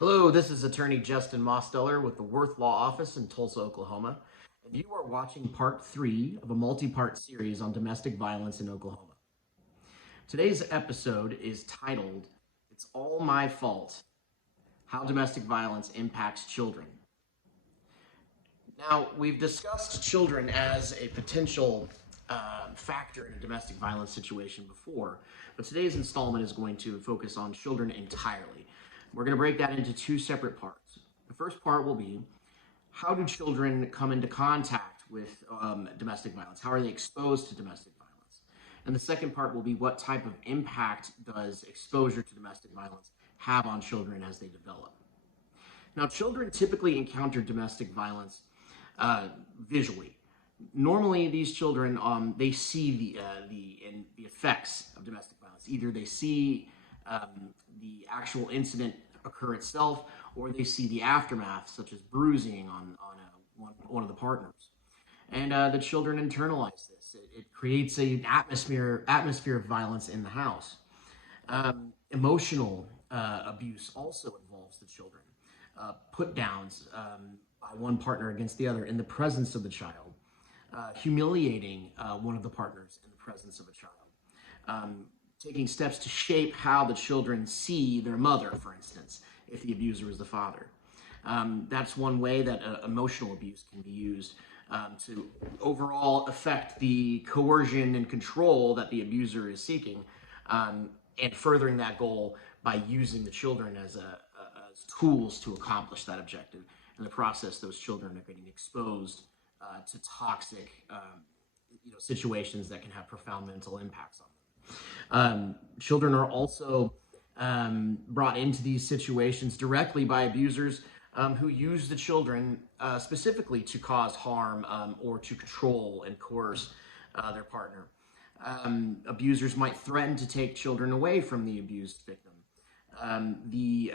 Hello, this is attorney Justin Mosteller with the Worth Law Office in Tulsa, Oklahoma, and you are watching part 3 of a multi-part series on domestic violence in Oklahoma. Today's episode is titled, It's All My Fault, How Domestic Violence Impacts Children. Now, we've discussed children as a potential factor in a domestic violence situation before, but today's installment is going to focus on children entirely. We're going to break that into two separate parts. The first part will be, how do children come into contact with domestic violence? How are they exposed to domestic violence? And the second part will be, what type of impact does exposure to domestic violence have on children as they develop? Now, children typically encounter domestic violence visually. Normally, these children they see the effects of domestic violence. Either they see the actual incident occur itself, or they see the aftermath, such as bruising on one of the partners. And the children internalize this. It creates an atmosphere of violence in the house. Emotional abuse also involves the children. Put downs by one partner against the other in the presence of the child. Humiliating one of the partners in the presence of a child. Taking steps to shape how the children see their mother, for instance, if the abuser is the father. That's one way that emotional abuse can be used to overall affect the coercion and control that the abuser is seeking, and furthering that goal by using the children as tools to accomplish that objective. In the process, those children are getting exposed to toxic situations that can have profound mental impacts on them. Children are also brought into these situations directly by abusers who use the children specifically to cause harm or to control and coerce their partner. Abusers might threaten to take children away from the abused victim. The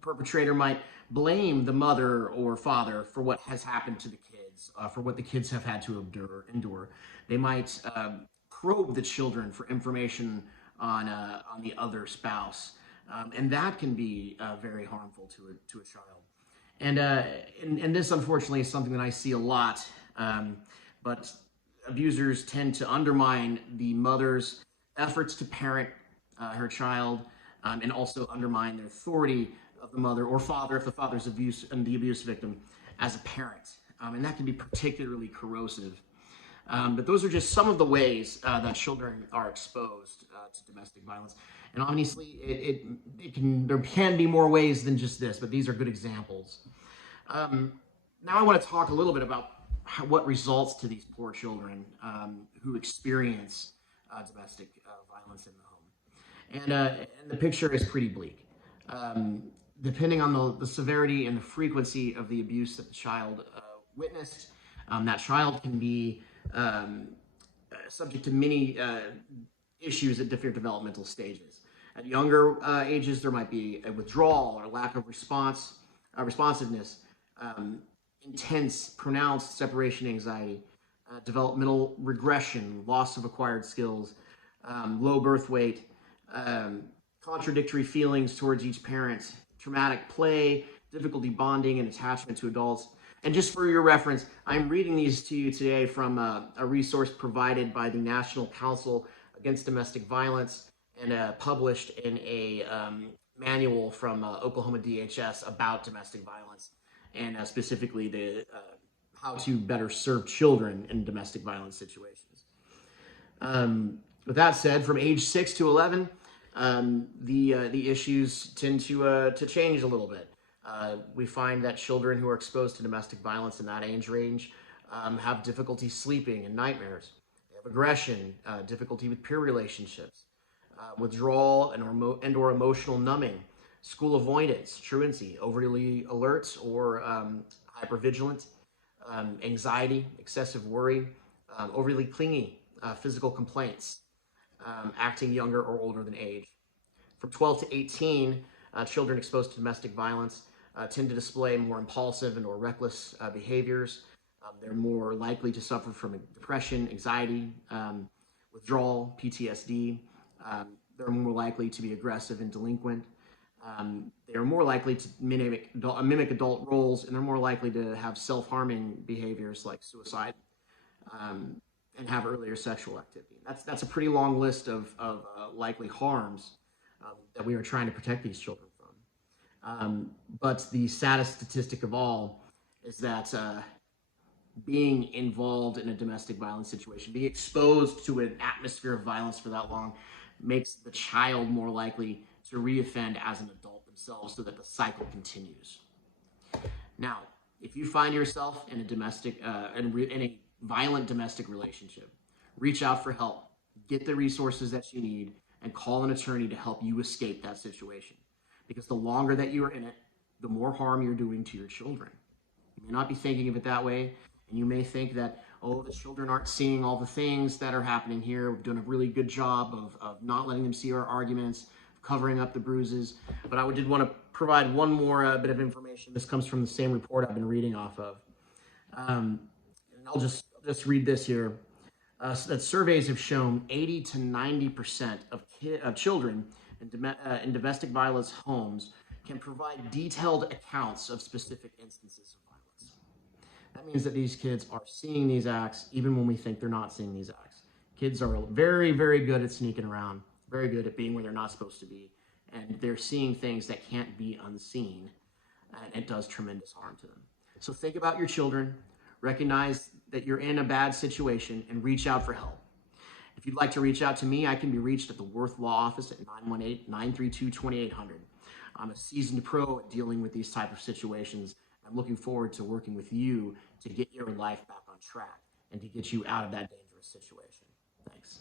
perpetrator might blame the mother or father for what has happened to the kids, for what the kids have had to endure. They might probe the children for information on the other spouse, and that can be very harmful to a child. And this, unfortunately, is something that I see a lot. But abusers tend to undermine the mother's efforts to parent her child, and also undermine the authority of the mother or father, if the father's abuse and the abuse victim, as a parent. And that can be particularly corrosive. But those are just some of the ways that children are exposed to domestic violence. And obviously, there can be more ways than just this, but these are good examples. Now I want to talk a little bit about what results to these poor children who experience domestic violence in the home. And the picture is pretty bleak. Depending on the severity and the frequency of the abuse that the child witnessed, that child can be subject to many issues at different developmental stages. At younger ages, there might be a withdrawal or lack of responsiveness, intense, pronounced separation anxiety, developmental regression, loss of acquired skills, low birth weight, contradictory feelings towards each parent, traumatic play, difficulty bonding and attachment to adults. And just for your reference, I'm reading these to you today from a resource provided by the National Council Against Domestic Violence and published in a manual from Oklahoma DHS about domestic violence, and specifically the how to better serve children in domestic violence situations. With that said, from age 6 to 11, the issues tend to change a little bit. We find that children who are exposed to domestic violence in that age range have difficulty sleeping and nightmares. They have aggression, difficulty with peer relationships, withdrawal and or emotional numbing, school avoidance, truancy, overly alert or hypervigilant, anxiety, excessive worry, overly clingy, physical complaints, acting younger or older than age. From 12 to 18, children exposed to domestic violence tend to display more impulsive and or reckless behaviors. They're more likely to suffer from depression, anxiety, withdrawal, PTSD. They're more likely to be aggressive and delinquent. They are more likely to mimic adult roles, and they're more likely to have self-harming behaviors like suicide, um, and have earlier sexual activity. That's a pretty long list of likely harms that we are trying to protect these children from. But the saddest statistic of all is that being involved in a domestic violence situation, being exposed to an atmosphere of violence for that long, makes the child more likely to reoffend as an adult themselves, so that the cycle continues. Now, if you find yourself in a in a violent domestic relationship, reach out for help, get the resources that you need, and call an attorney to help you escape that situation. Because the longer that you are in it, the more harm you're doing to your children. You may not be thinking of it that way, and you may think that, oh, the children aren't seeing all the things that are happening here. We're doing a really good job of not letting them see our arguments, covering up the bruises. But I did want to provide one more bit of information. This comes from the same report I've been reading off of. And I'll just read this here. That surveys have shown 80 to 90% of children in domestic violence homes can provide detailed accounts of specific instances of violence. That means that these kids are seeing these acts even when we think they're not seeing these acts. Kids are very, very good at sneaking around, very good at being where they're not supposed to be, and they're seeing things that can't be unseen, and it does tremendous harm to them. So think about your children, recognize that you're in a bad situation, and reach out for help. If you'd like to reach out to me, I can be reached at the Worth Law Office at 918-932-2800. I'm a seasoned pro at dealing with these type of situations. I'm looking forward to working with you to get your life back on track and to get you out of that dangerous situation. Thanks.